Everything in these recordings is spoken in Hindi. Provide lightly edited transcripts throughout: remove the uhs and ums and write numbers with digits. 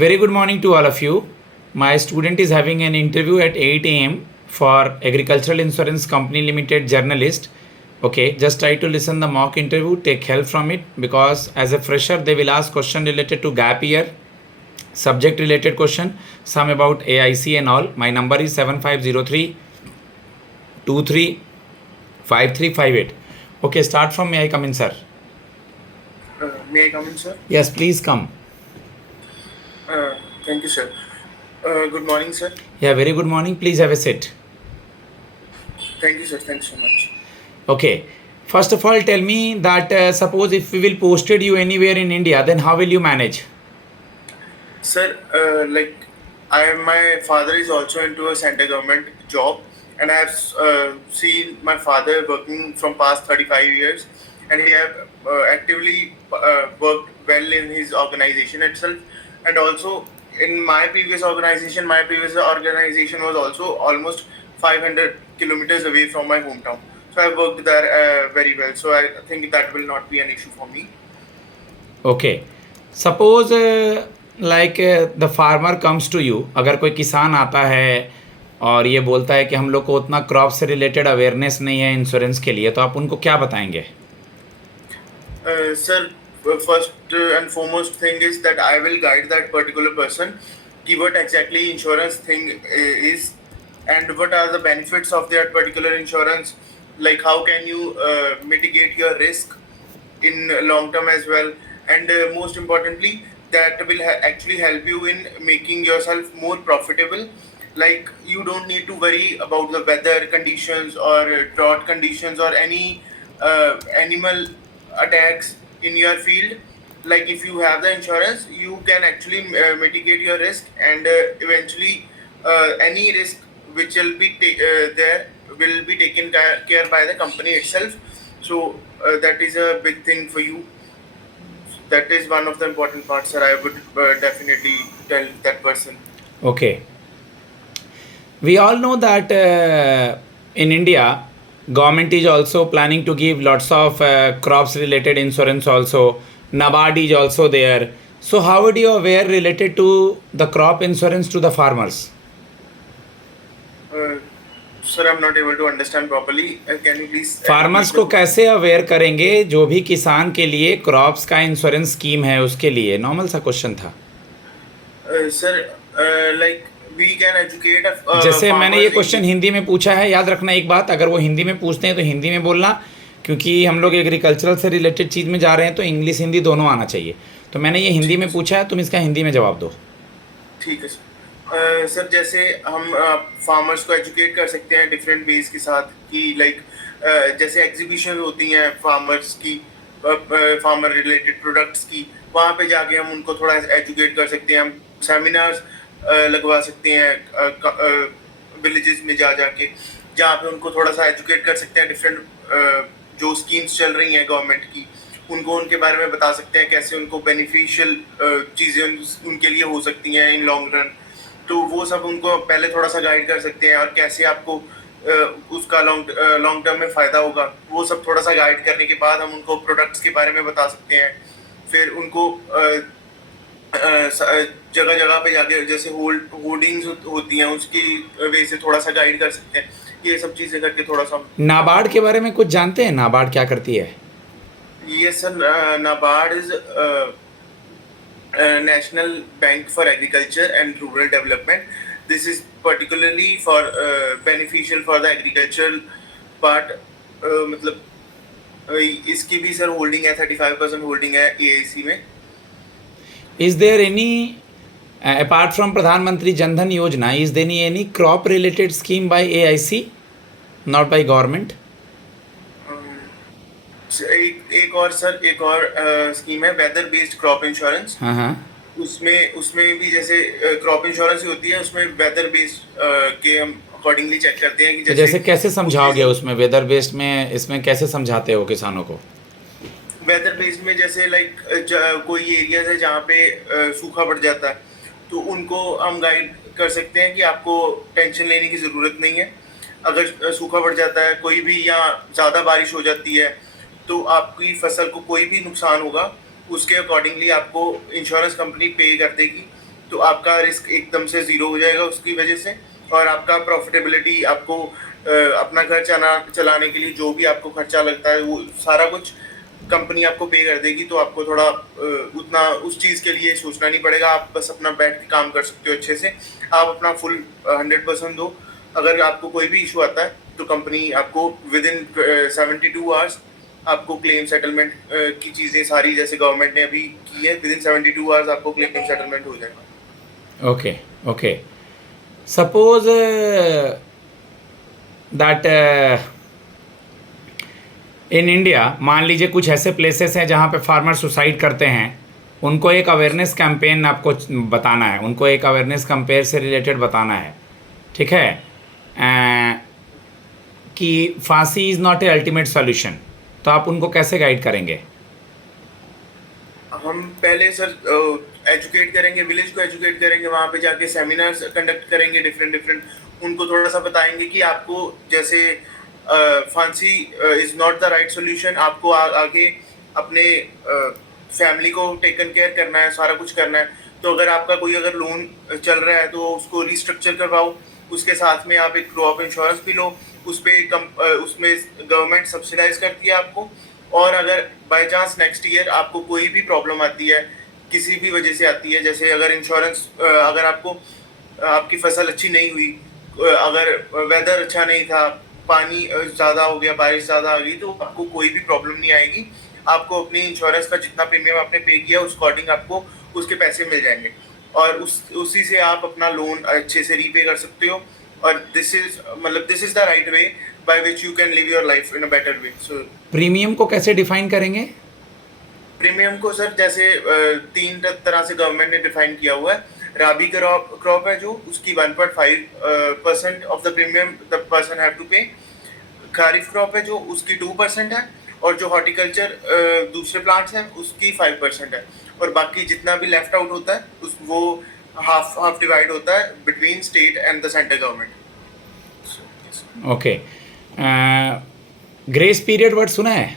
Very good morning to all of you. My student is having an interview at 8 a.m. for Agricultural Insurance Company Limited journalist. Okay, just try to listen the mock interview, take help from it, because as a fresher they will ask question related to gap year, subject related question, some about AIC and all. My number is 7503 235358. Okay, start from may I come in, sir? May I come in, sir? Yes, please come. Thank you, sir. Good morning, sir. Yeah, very good morning. Please have a seat. Thank you, sir. Thanks so much. Okay. First of all, tell me that suppose if we will posted you anywhere in India, then how will you manage? Sir, my father is also into a center government job, and I have seen my father working from past 35 years, and he have actively worked well in his organization itself, and also in my previous organization. My previous organization was also almost 500 kilometers away from my hometown, so I worked there very well. So I think that will not be an issue for me. Okay. Suppose the farmer comes to you, अगर कोई किसान आता है और ये बोलता है कि हम लोग को उतना क्रॉप से रिलेटेड अवेयरनेस नहीं है इंश्योरेंस के लिए, तो आप उनको क्या बताएंगे? Sir, first and foremost thing is that I will guide that particular person ki what exactly insurance thing is, and what are the benefits of that particular insurance, like how can you mitigate your risk in long term as well, and most importantly that will actually help you in making yourself more profitable. Like you don't need to worry about the weather conditions or drought conditions or any animal attacks in your field. Like if you have the insurance, you can actually mitigate your risk, and eventually any risk which will be there will be taken care by the company itself. So that is a big thing for you. That is one of the important parts, sir. I would definitely tell that person. Okay. We all know that in India, government is also planning to give lots of crops related insurance also. NABARD is also there. So how would you aware related to the crop insurance to the farmers? Sir, I'm not able to understand properly. Can you please? Farmers को कैसे अवेयर करेंगे जो भी किसान के लिए क्रॉप्स का इंश्योरेंस स्कीम है उसके लिए? नॉर्मल सा क्वेश्चन था. Sir, like we can educate. जैसे मैंने ये क्वेश्चन हिंदी में पूछा है, याद रखना एक बात, अगर वो हिंदी में पूछते हैं तो हिंदी में बोलना, क्योंकि हम लोग एग्रीकल्चरल से रिलेटेड चीज़ में जा रहे हैं तो इंग्लिश हिंदी दोनों आना चाहिए. तो मैंने ये हिंदी में पूछा है, तुम इसका हिंदी में जवाब दो. ठीक है सर. सर, जैसे हम फार्मर्स को एजुकेट कर सकते हैं डिफरेंट वेज के साथ कि लाइक जैसे एग्जीबिशन होती हैं फार्मर्स की, फार्मर रिलेटेड प्रोडक्ट्स की, वहाँ पे जाके हम उनको थोड़ा एजुकेट कर सकते हैं. हम सेमिनार्स लगवा सकते हैं विलेजेस में जाके, जहाँ पे उनको थोड़ा सा एजुकेट कर सकते हैं. डिफरेंट जो स्कीम्स चल रही हैं गवर्नमेंट की, उनको उनके बारे में बता सकते हैं, कैसे उनको बेनिफिशियल चीज़ें उनके लिए हो सकती हैं इन लॉन्ग रन. तो वो सब उनको पहले थोड़ा सा गाइड कर सकते हैं, और कैसे आपको उसका लॉन्ग टर्म में फ़ायदा होगा, वो सब थोड़ा सा गाइड करने के बाद हम उनको प्रोडक्ट्स के बारे में बता सकते हैं. फिर उनको जगह जगह पे जाके जैसे होर्डिंग्स होती हैं उसकी वे से थोड़ा सा गाइड कर सकते हैं. ये सब चीज़ें करके थोड़ा सा. नाबार्ड के बारे में कुछ जानते हैं? नाबार्ड क्या करती है? ये sir, NABARD is National Bank for Agriculture and Rural Development. This is particularly for beneficial for the agricultural part. मतलब इसकी भी सर होल्डिंग है, 35% होल्डिंग है AIC में. Is there any apart from प्रधानमंत्री जनधन योजना, is there any crop related scheme by AIC, not by government? एक और सर, एक और स्कीम है वेदर बेस्ड क्रॉप इंश्योरेंस. उसमें भी जैसे क्रॉप इंश्योरेंस ही होती है, उसमें वेदर बेस्ड के हम अकॉर्डिंगली चेक करते हैं कि जैसे कैसे समझाओगे उसमें वेदर बेस्ड में, इसमें कैसे समझाते हो किसानों को? वेदर बेस्ड में जैसे लाइक कोई एरियाज है जहाँ पे सूखा पड़ जाता है, तो उनको हम गाइड कर सकते हैं कि आपको टेंशन लेने की ज़रूरत नहीं है. अगर सूखा पड़ जाता है कोई भी, या ज़्यादा बारिश हो जाती है, तो आपकी फसल को कोई भी नुकसान होगा, उसके अकॉर्डिंगली आपको इंश्योरेंस कंपनी पे कर देगी. तो आपका रिस्क एकदम से जीरो हो जाएगा उसकी वजह से, और आपका प्रॉफिटेबिलिटी, आपको अपना घर चलाने के लिए जो भी आपको खर्चा लगता है वो सारा कुछ कंपनी आपको पे कर देगी। तो आपको थोड़ा उतना उस चीज़ के लिए सोचना नहीं पड़ेगा, आप बस अपना बैठ के काम कर सकते हो अच्छे से। आप अपना फुल 100% दो। अगर आपको कोई भी इशू आता है तो कंपनी आपको विद इन 72 आवर्स आपको क्लेम सेटलमेंट की चीज़ें सारी, जैसे गवर्नमेंट ने अभी की है, विद इन 72 आवर्स आपको क्लेम सेटलमेंट हो जाएगा। Okay okay, suppose that in India मान लीजिए कुछ ऐसे प्लेसेस हैं जहाँ पे फार्मर सुसाइड करते हैं, उनको एक अवेयरनेस कैंपेन आपको बताना है, उनको एक अवेयरनेस कैंपेन से रिलेटेड बताना है, ठीक है, कि फांसी is not a ultimate solution, तो आप उनको कैसे गाइड करेंगे? हम पहले सर एजुकेट करेंगे, विलेज को एजुकेट करेंगे, वहाँ पे जाके सेमिनार्स कंडक्ट करेंगे डिफरेंट, उनको थोड़ा सा बताएंगे कि आपको जैसे फांसी is not the right solution, आपको आगे अपने फैमिली को टेकन केयर करना है, सारा कुछ करना है। तो अगर आपका कोई अगर लोन चल रहा है तो उसको रिस्ट्रक्चर करवाओ, उसके साथ में आप एक क्रॉप इंश्योरेंस भी लो, उसमें गवर्नमेंट सब्सिडाइज करती है आपको। और अगर बाय चांस नेक्स्ट ईयर आपको कोई भी प्रॉब्लम आती है, किसी भी वजह से आती है, जैसे अगर इंश्योरेंस अगर आपको आपकी फसल अच्छी नहीं हुई, अगर वेदर अच्छा नहीं था, पानी ज़्यादा हो गया, बारिश ज़्यादा आ गई, तो आपको कोई भी प्रॉब्लम नहीं आएगी। आपको अपनी इंश्योरेंस का जितना प्रीमियम आपने पे किया उस अकॉर्डिंग आपको उसके पैसे मिल जाएंगे, और उसी से आप अपना लोन अच्छे से रीपे कर सकते हो। और this is the right way by which you can live your life in a better way. So premium को कैसे डिफाइन करेंगे? प्रीमियम को सर जैसे 3 तरह से गवर्नमेंट ने डिफाइन किया हुआ है। राबी क्रॉप है जो, उसकी 1.5% of the premium the person have to pay. Kharif crop है जो, उसकी 2% है, और जो हॉर्टिकल्चर दूसरे प्लांट्स हैं उसकी 5% है, और बाकी जितना भी लेफ्ट आउट होता है वो हाफ डिवाइड होता है between state and the central government. Okay, grace period word सुना है?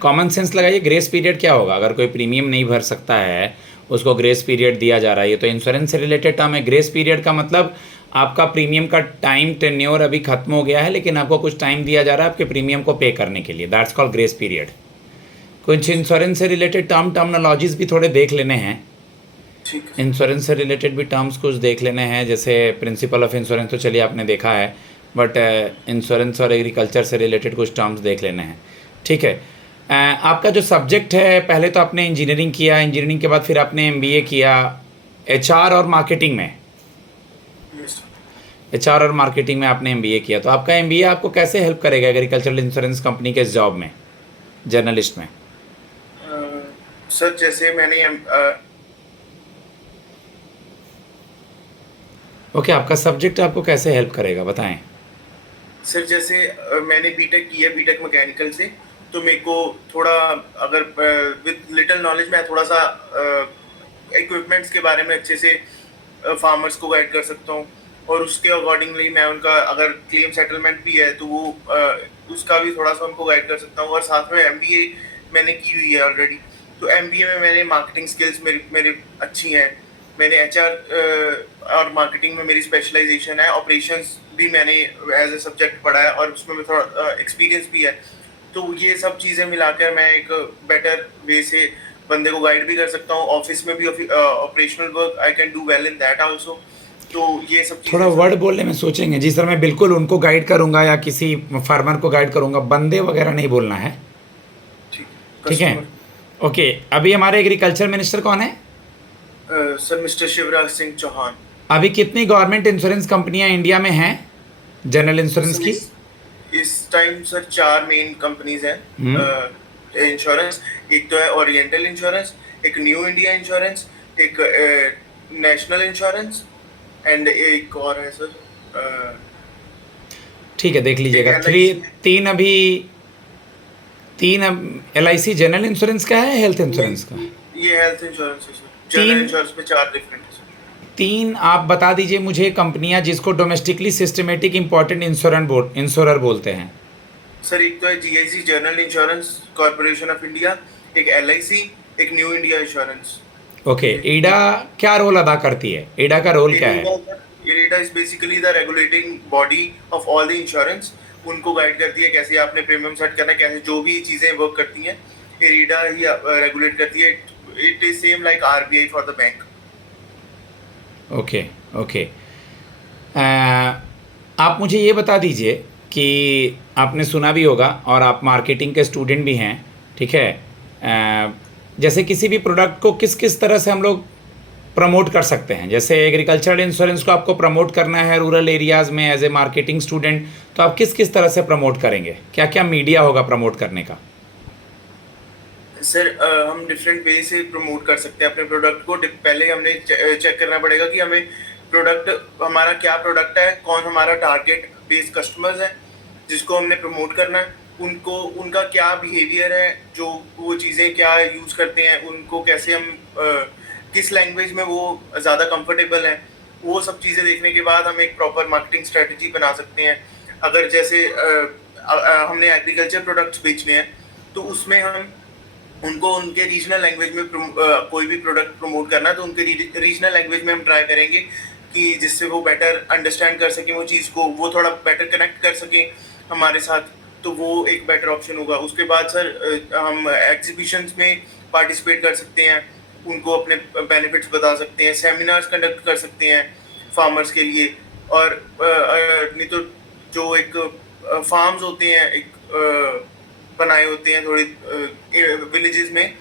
कॉमन सेंस लगाइए, ग्रेस पीरियड क्या होगा? अगर कोई प्रीमियम नहीं भर सकता है उसको ग्रेस पीरियड दिया जा रहा है, ये तो इंश्योरेंस से रिलेटेड टर्म है। ग्रेस पीरियड का मतलब आपका प्रीमियम का टाइम टेन्योर अभी खत्म हो गया है, लेकिन आपको कुछ टाइम दिया जा रहा है आपके प्रीमियम को पे करने के लिए, दैट्स कॉल्ड ग्रेस पीरियड। कुछ इंश्योरेंस से रिलेटेड टर्मोलॉजीज भी थोड़े देख लेने हैं, इंश्योरेंस से रिलेटेड भी टर्म्स कुछ देख लेने हैं, जैसे प्रिंसिपल ऑफ इंश्योरेंस तो चलिए आपने देखा है, बट इंश्योरेंस और एग्रीकल्चर से रिलेटेड कुछ टर्म्स देख लेने हैं, ठीक है। आपका जो सब्जेक्ट है, पहले तो आपने इंजीनियरिंग किया, इंजीनियरिंग के बाद फिर आपने एमबीए किया एचआर और मार्केटिंग में, एचआर और मार्केटिंग में आपने एमबीए किया, तो आपका एमबीए आपको कैसे हेल्प करेगा एग्रीकल्चरल इंश्योरेंस कंपनी के जॉब में, जर्नलिस्ट में? सर जैसे मैंने ओके, आपका सब्जेक्ट आपको कैसे हेल्प करेगा बताएं। सर जैसे मैंने बीटेक की है, बीटेक मैकेनिकल से, तो मेरे को थोड़ा अगर विद लिटिल नॉलेज मैं थोड़ा सा इक्विपमेंट्स के बारे में अच्छे से फार्मर्स को गाइड कर सकता हूँ, और उसके अकॉर्डिंगली मैं उनका अगर क्लेम सेटलमेंट भी है तो वो उसका भी थोड़ा सा उनको गाइड कर सकता हूँ। और साथ में एमबीए मैंने की हुई है ऑलरेडी, तो एमबीए में मैंने मार्केटिंग स्किल्स मेरी अच्छी हैं, मैंने एचआर और मार्केटिंग में मेरी स्पेशलाइजेशन है, ऑपरेशंस भी मैंने एज ए सब्जेक्ट पढ़ा है और उसमें थोड़ा एक्सपीरियंस भी है। तो ये सब चीज़ें मिलाकर मैं एक बेटर वे से बंदे को गाइड भी कर सकता हूँ। ऑफिस में भी operational work I can do well in that also. तो ये सब थोड़ा वर्ड बोलने में सोचेंगे जी सर, मैं बिल्कुल उनको गाइड करूंगा या किसी फार्मर को गाइड करूंगा, बंदे वगैरह नहीं बोलना है, ठीक है। ओके, अभी हमारे एग्रीकल्चर मिनिस्टर कौन है? Sir mister Shivraj Singh Chouhan. अभी कितनी गवर्नमेंट इंश्योरेंस कंपनियां इंडिया में हैं जनरल इंश्योरेंस की? इस टाइम सर 4 मेन कंपनीज हैं इंश्योरेंस। एक तो है ओरिएंटल इंश्योरेंस, एक न्यू इंडिया इंश्योरेंस, एक नेशनल इंश्योरेंस, एंड एक और है सर, ठीक है देख लीजिएगा। तीन LIC जनरल इंश्योरेंस का है, हेल्थ इंश्योरेंस का? ये हेल्थ इंश्योरेंस है सर। जनरल इंश्योरेंस में 4 डिफरेंट है सर। 3 आप बता दीजिए मुझे कंपनियां जिसको डोमेस्टिकली सिस्टमेटिक इंपॉर्टेंट इंश्योरर बोलते हैं। सर एक तो है GIC general insurance corporation of India, एक LIC, एक न्यू इंडिया इंश्योरेंस। ओके, ईडा क्या रोल अदा करती है? ईडा का रोल क्या है? IREDA is basically the regulating body of all the insurance. उनको गाइड करती है कैसे आपने प्रीमियम सेट करना है, कैसे जो भी चीजें वर्क करती हैं इरेडा ही रेगुलेट करती है। It is same like RBI for the bank. Okay okay. आप मुझे ये बता दीजिए कि आपने सुना भी होगा और आप मार्केटिंग के स्टूडेंट भी हैं, ठीक है? जैसे किसी भी प्रोडक्ट को किस किस तरह से हम लोग प्रमोट कर सकते हैं? जैसे एग्रीकल्चरल इंश्योरेंस को आपको प्रमोट करना है रूरल एरियाज़ में एज ए मार्केटिंग स्टूडेंट, तो आप किस किस तरह से प्रमोट करेंगे? क्या क्या मीडिया होगा प्रमोट करने का? सर हम डिफरेंट वे से प्रमोट कर सकते हैं अपने प्रोडक्ट को। पहले हमने चेक करना पड़ेगा कि हमें प्रोडक्ट, हमारा क्या प्रोडक्ट है, कौन हमारा टारगेट बेस कस्टमर्स है जिसको हमने प्रमोट करना है, उनको उनका क्या बिहेवियर है, जो वो चीज़ें क्या यूज़ करते हैं, उनको कैसे हम किस लैंग्वेज में वो ज़्यादा कंफर्टेबल हैं, वो सब चीज़ें देखने के बाद हम एक प्रॉपर मार्केटिंग स्ट्रेटजी बना सकते हैं। अगर जैसे हमने एग्रीकल्चर प्रोडक्ट्स बेचने हैं तो उसमें हम उनको उनके रीजनल लैंग्वेज में कोई भी प्रोडक्ट प्रमोट करना है तो उनके रीजनल लैंग्वेज में हम ट्राई करेंगे कि जिससे वो बेटर अंडरस्टैंड कर सकें वो चीज़ को, वो थोड़ा बेटर कनेक्ट कर सकें हमारे साथ, तो वो एक बेटर ऑप्शन होगा। उसके बाद सर हम एग्जीबिशंस में पार्टिसिपेट कर सकते हैं, उनको अपने बेनिफिट्स बता सकते हैं, सेमिनार्स कंडक्ट कर सकते हैं फार्मर्स के लिए। और नहीं तो जो एक फार्म्स होते हैं, एक बनाए होते हैं थोड़ी विलेजेस में,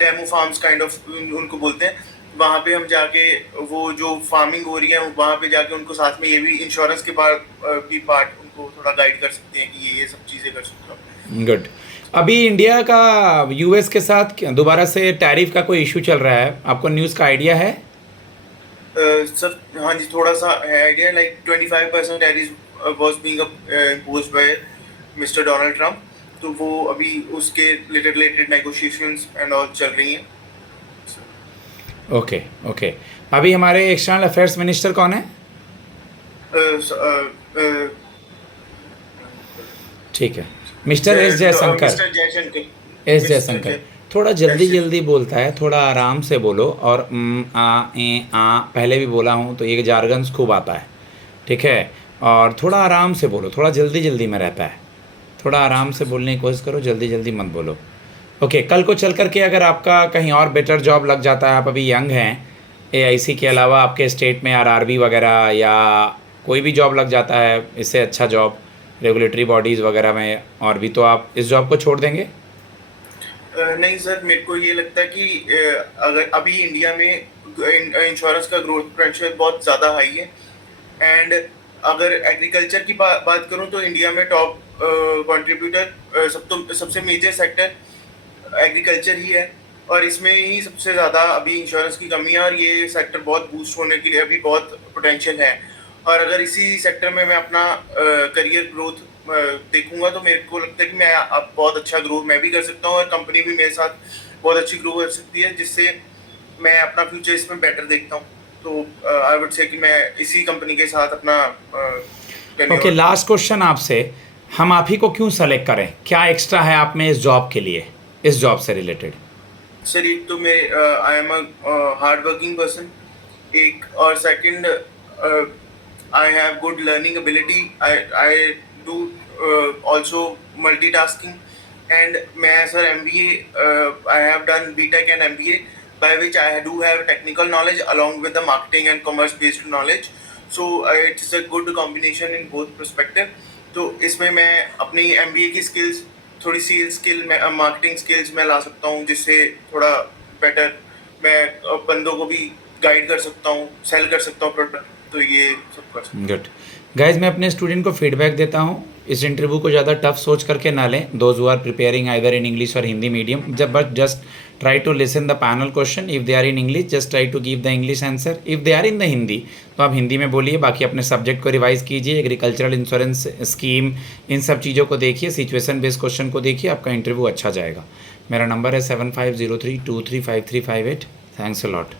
डेमो फार्म्स काइंड ऑफ उनको बोलते हैं, वहाँ पे हम जाके वो जो फार्मिंग हो रही है वहाँ पे जाके उनको साथ में ये भी इंश्योरेंस के भी पार्ट उनको थोड़ा गाइड कर सकते हैं कि ये सब चीज़ें कर सकते हो। गुड। अभी इंडिया का यूएस के साथ दोबारा से टैरिफ का कोई इशू चल रहा है, आपको न्यूज़ का आइडिया है? सर हाँ जी, थोड़ा सा है idea. Like 25% tariff was being imposed by mister Donald Trump, तो वो अभी उसके रिलेटेड नेगोशिएशंस एंड ऑल चल रही हैं। Okay okay. अभी हमारे एक्सटर्नल अफेयर्स मिनिस्टर कौन है? ठीक है, mister S Jaishankar. Mister Jaishankar. S Jaishankar थोड़ा जल्दी जल्दी बोलता है, थोड़ा आराम से बोलो। और पहले भी बोला हूँ तो ये जार्गन्स खूब आता है, ठीक है? और थोड़ा आराम से बोलो, थोड़ा जल्दी जल्दी में रहता है, थोड़ा आराम से बोलने की कोशिश करो, जल्दी जल्दी मत बोलो। ओके, कल को चल कर के अगर आपका कहीं और बेटर जॉब लग जाता है, आप अभी यंग हैं, एआईसी के अलावा आपके स्टेट में आरआरबी वगैरह या कोई भी जॉब लग जाता है इससे अच्छा जॉब रेगुलेटरी बॉडीज़ वगैरह में और भी, तो आप इस जॉब को छोड़ देंगे? नहीं सर, मेरे को ये लगता है कि अगर अभी इंडिया में इंश्योरेंस का ग्रोथ पोटेंशियल बहुत ज़्यादा हाई है। एंड अगर एग्रीकल्चर की बात करूं तो इंडिया में टॉप कंट्रीब्यूटर सबसे मेजर सेक्टर एग्रीकल्चर ही है, और इसमें ही सबसे ज़्यादा अभी इंश्योरेंस की कमी है, और ये सेक्टर बहुत बूस्ट होने के लिए अभी बहुत पोटेंशियल है। और अगर इसी सेक्टर में मैं अपना करियर ग्रोथ देखूंगा तो मेरे को लगता है कि मैं अब बहुत अच्छा ग्रो मैं भी कर सकता हूँ और कंपनी भी मेरे साथ बहुत अच्छी ग्रो कर सकती है, जिससे मैं अपना फ्यूचर इसमें बेटर देखता हूँ। तो आई वुड से कि मैं इसी कंपनी के साथ अपना ओके, लास्ट क्वेश्चन आपसे, हम आप ही को क्यों सेलेक्ट करें? क्या एक्स्ट्रा है आप में इस जॉब के लिए, इस जॉब से रिलेटेड? सर एक तो मैं I am a hard working person, एक, और second I have good learning ability, I do also multitasking, and मैं sir MBA I have done BTech and MBA, by which I do have technical knowledge along with the marketing and commerce based knowledge, so it's a good combination in both perspective। तो इसमें मैं अपनी MBA की skills, थोड़ी सेल्स स्किल, मार्केटिंग स्किल्स मैं ला सकता हूँ, जिससे थोड़ा बेटर मैं बंदों को भी गाइड कर सकता हूँ, सेल कर सकता हूँ प्रोडक्ट, तो ये सब कर सकता हूँ। गुड गाइज, मैं अपने स्टूडेंट को फीडबैक देता हूँ, इस इंटरव्यू को ज़्यादा टफ सोच करके ना लें। Those who are preparing either in English और Hindi medium, but just try to listen the panel question. If they are in English just try to give the English answer, if they are in the Hindi तो आप हिंदी में बोलिए। बाकी अपने सब्जेक्ट को रिवाइज कीजिए, एग्रीकल्चरल इंश्योरेंस स्कीम, इन सब चीज़ों को देखिए, सिचुएशन बेस्ड क्वेश्चन को देखिए, आपका इंटरव्यू अच्छा जाएगा। मेरा नंबर है 7503235358। Thanks a lot.